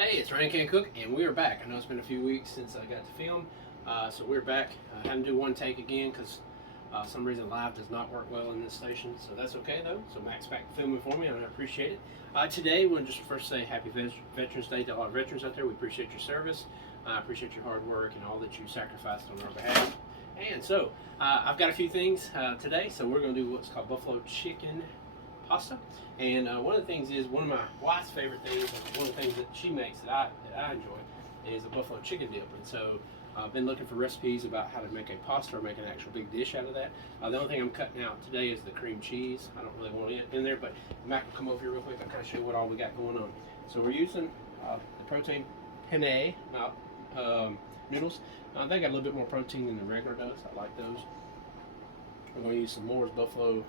Hey, it's Rancancook, and we are back. I know it's been a few weeks since I got to film, so we're back. I had to do one take again because some reason live does not work well in this station, so that's okay though. So Mac's back filming for me, and I appreciate it. Today, we want to just first say Happy Veterans Day to all our veterans out there. We appreciate your service. I appreciate your hard work and all that you sacrificed on our behalf. And so, I've got a few things today, so we're going to do what's called buffalo chicken pasta. And one of the things is, one of my wife's favorite things, one of the things that she makes that I enjoy, is a buffalo chicken dip. And so I've been looking for recipes about how to make a pasta or make an actual big dish out of that. The only thing I'm cutting out today is the cream cheese. I don't really want it in there, but Mac will come over here real quick. I'll kind of show you what all we got going on. So we're using the protein penne noodles. They got a little bit more protein than the regular does. I like those. We're going to use some more buffalo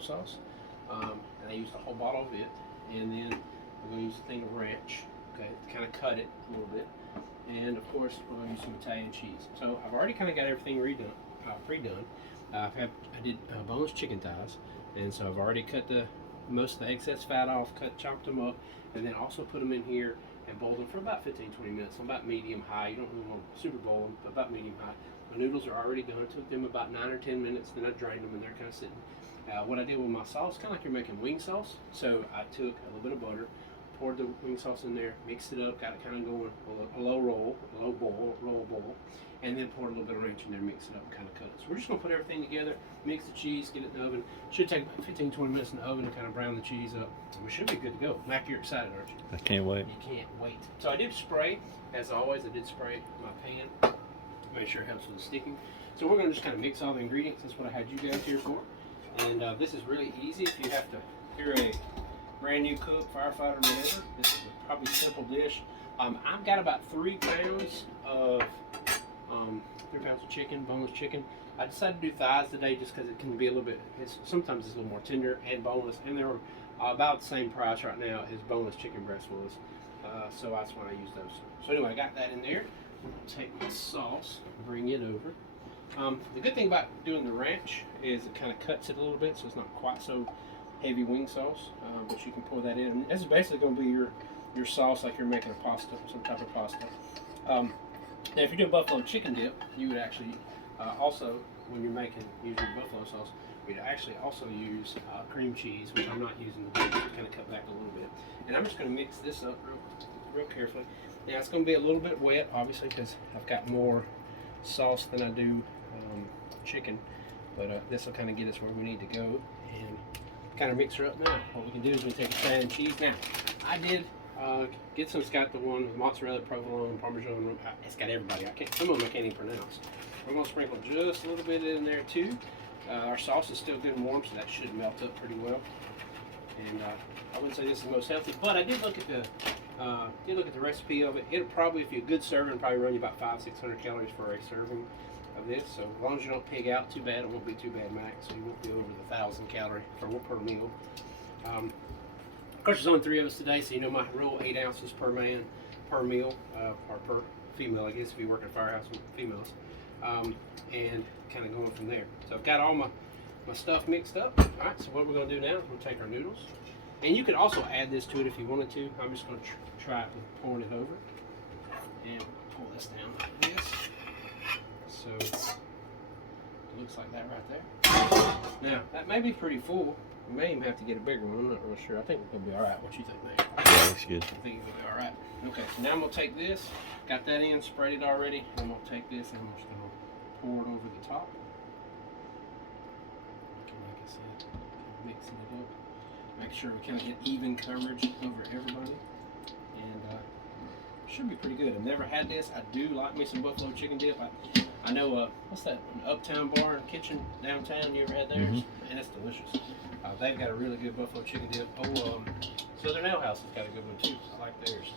sauce. And I used a whole bottle of it, and then we're going to use a thing of ranch, okay, to kind of cut it a little bit, and of course we're going to use some Italian cheese. So I've already kind of got everything pre-done. I did boneless chicken thighs, and so I've already cut most of the excess fat off, chopped them up, and then also put them in here and boiled them for about 15-20 minutes, so about medium high. You don't really want to super boil them, but about medium high. My noodles are already done. It took them about 9 or 10 minutes. Then I drained them, and they're kind of sitting. What I did with my sauce, kind of like you're making wing sauce. So I took a little bit of butter, poured the wing sauce in there, mixed it up, got it kind of going, a low boil, and then poured a little bit of ranch in there, mix it up, and kind of cut it. So we're just going to put everything together, mix the cheese, get it in the oven. Should take about 15-20 minutes in the oven to kind of brown the cheese up. And we should be good to go. Mac, you're excited, aren't you? I can't wait. You can't wait. So I did spray, as always, I did spray my pan. Make sure it helps with the sticking. So we're going to just kind of mix all the ingredients. That's what I had you guys here for. And this is really easy if you have to, if you're a brand new cook, firefighter, whatever. This is a probably simple dish. I've got about 3 pounds of 3 pounds of chicken, boneless chicken. I decided to do thighs today just because it can be a little bit, sometimes it's a little more tender and boneless, and they're about the same price right now as boneless chicken breast was. So that's why I use those. So anyway, I got that in there. I'm going to take my sauce, bring it over. The good thing about doing the ranch is it kind of cuts it a little bit, so it's not quite so heavy wing sauce, but you can pour that in. This is basically going to be your sauce, like you're making a pasta, some type of pasta. Now if you're doing buffalo chicken dip, you would actually also, when you're using buffalo sauce, you'd actually also use cream cheese, which I'm not using today, to kind of cut back a little bit. And I'm just going to mix this up real carefully. Now it's going to be a little bit wet, obviously, because I've got more sauce than I do chicken, but this will kind of get us where we need to go and kind of mix her up. Now what we can do is we take Italian cheese. Now I did get some. It's got the one with mozzarella, provolone, parmesan. It's got everybody. Some of them I can't even pronounce. We're going to sprinkle just a little bit in there too. Our sauce is still good and warm, so that should melt up pretty well. And I wouldn't say this is the most healthy, but I did look at the recipe of it. It'll probably, if you're a good server, probably run you about 500-600 calories for a serving of this. So as long as you don't pig out too bad, it won't be too bad, Mac. So you won't be over the 1,000 calorie per meal. Of course, there's only 3 of us today, so you know my rule: 8 ounces per man per meal, or per female, I guess, if you work in a firehouse with females. And kind of going from there. So I've got all my stuff mixed up. All right. So what we're going to do now is we'll take our noodles. And you could also add this to it if you wanted to. I'm just going to try it with pouring it over. And pull this down like this. So it looks like that right there. Now, that may be pretty full. We may even have to get a bigger one. I'm not really sure. I think we're going to be all right. What you think, Nate? Yeah, looks good. I think it'll be all right. Okay, so now I'm going to take this. Got that in, sprayed it already. I'm going to take this and I'm just going to pour it over the top. Like I said, mixing it up. Make sure we kind of get even coverage over everybody, and should be pretty good. I've never had this. I do like me some buffalo chicken dip. I know what's that? An Uptown Bar and Kitchen downtown. You ever had theirs? Man, that's delicious. They've got a really good buffalo chicken dip. Southern Ale House has got a good one too. I like theirs.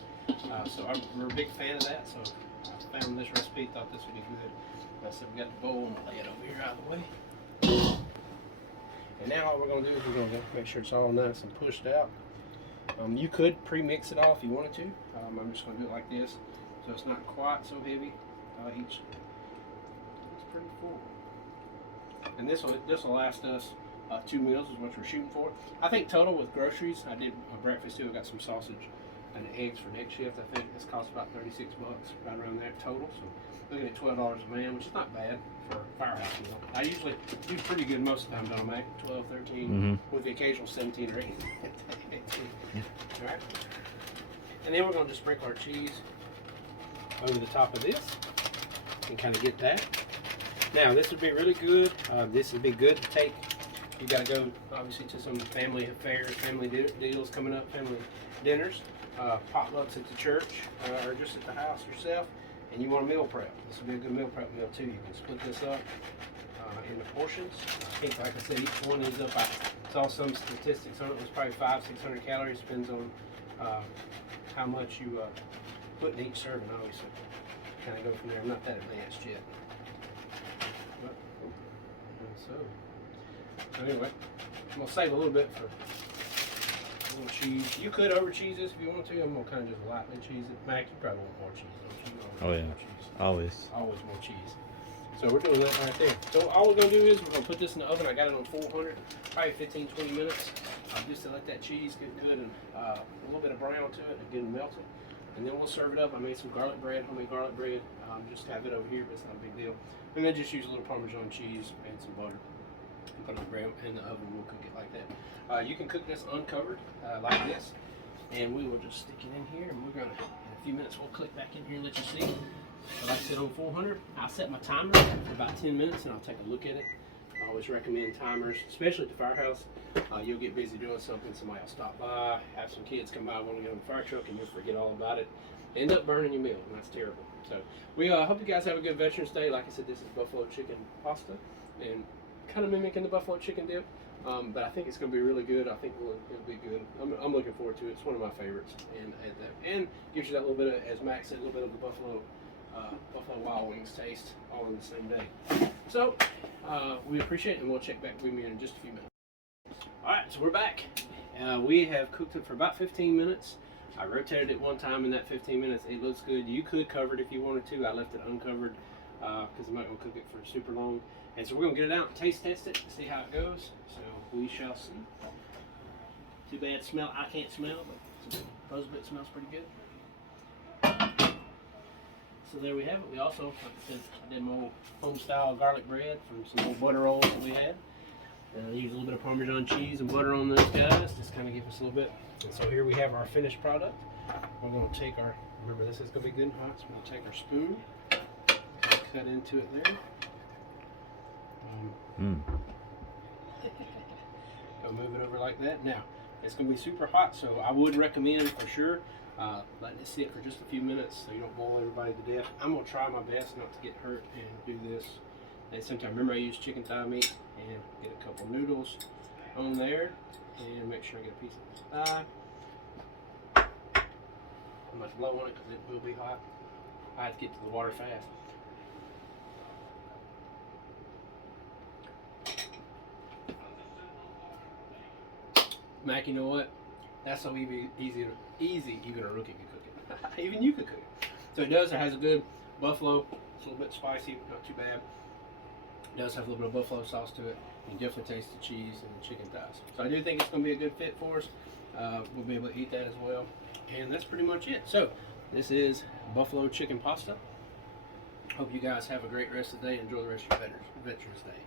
So we're a big fan of that. So I found this recipe, thought this would be good. So we got the bowl, and I'll lay it over here out of the way. And now all we're going to do is we're going to make sure it's all nice and pushed out. You could pre-mix it all if you wanted to. I'm just going to do it like this, so it's not quite so heavy. It's pretty full. And this will last us 2 meals is what we're shooting for. I think total with groceries, I did a breakfast too. I got some sausage and the eggs for next shift. I think this costs about $36, right around that total. So looking at $12 a man, which is not bad for a firehouse meal. I usually do pretty good most of the time, don't I, Mac? 12, 13, with the occasional 17 or 18. All right. And then we're going to just sprinkle our cheese over the top of this and kind of get that. Now, this would be really good. This would be good to take. You got to go, obviously, to some family affairs, family deals coming up, family dinners, potlucks at the church, or just at the house yourself, and you want a meal prep. This would be a good meal prep meal, too. You can split this up into portions. I think, like I said, each one is up. I saw some statistics on it. It was probably 500-600 calories. Depends on how much you put in each serving, obviously. Kind of go from there. I'm not that advanced yet. But, so, anyway, I'm going to save a little bit for a little cheese. You could over cheese this if you want to. I'm going to kind of just lightly cheese it. Mac, you probably want more cheese, don't you? Oh, yeah. More cheese. Always. Always more cheese. So we're doing that right there. So all we're going to do is we're going to put this in the oven. I got it on 400, probably 15-20 minutes, just to let that cheese get good and a little bit of brown to it and get it melted. And then we'll serve it up. I made some garlic bread, homemade garlic bread. Just have it over here, but it's not a big deal. And then just use a little Parmesan cheese and some butter. And put it in the oven. We'll cook it like that. You can cook this uncovered, like this. And we will just stick it in here. And we're going to, in a few minutes, we'll click back in here and let you see. So like I said, on 400, I'll set my timer for about 10 minutes and I'll take a look at it. I always recommend timers, especially at the firehouse. You'll get busy doing something, somebody will stop by, have some kids come by, want to get on the fire truck, and you'll forget all about it. End up burning your meal, and that's terrible. So we hope you guys have a good Veterans Day. Like I said, this is buffalo chicken pasta, and kind of mimicking the buffalo chicken dip. But I think it's going to be really good. I think it'll be good. I'm looking forward to it. It's one of my favorites, and gives you that little bit of, as Max said, a little bit of the Buffalo Wild Wings taste all in the same day. So we appreciate it, and we'll check back with you in just a few minutes. All right, so we're back. We have cooked it for about 15 minutes. I rotated it one time in that 15 minutes. It looks good. You could cover it if you wanted to. I left it uncovered because I'm not going to cook it for super long. And so we're going to get it out and taste test it, see how it goes. So we shall see. Too bad smell. I can't smell, but supposedly it smells pretty good. So there we have it. We also, like I said, I did my old home style garlic bread from some old butter rolls that we had. Use a little bit of Parmesan cheese and butter on those guys, just kind of give us a little bit. And so here we have our finished product. We're going to take our, remember this is going to be good and hot, so we're going to take our spoon, cut into it there. Go move it over like that. Now, it's going to be super hot, so I would recommend for sure letting it sit for just a few minutes so you don't boil everybody to death. I'm going to try my best not to get hurt and do this. And sometimes, remember I use chicken thigh meat, and get a couple noodles on there, and make sure I get a piece of thigh. I'm going to blow on it because it will be hot. I have to get to the water fast. Mac, you know what? That's so easy even a rookie can cook it. Even you could cook it. So it does, it has a good buffalo, it's a little bit spicy, but not too bad. It does have a little bit of buffalo sauce to it. You can definitely taste the cheese and the chicken thighs. So I do think it's going to be a good fit for us. We'll be able to eat that as well. And that's pretty much it. So this is buffalo chicken pasta. Hope you guys have a great rest of the day. Enjoy the rest of your Veterans Day.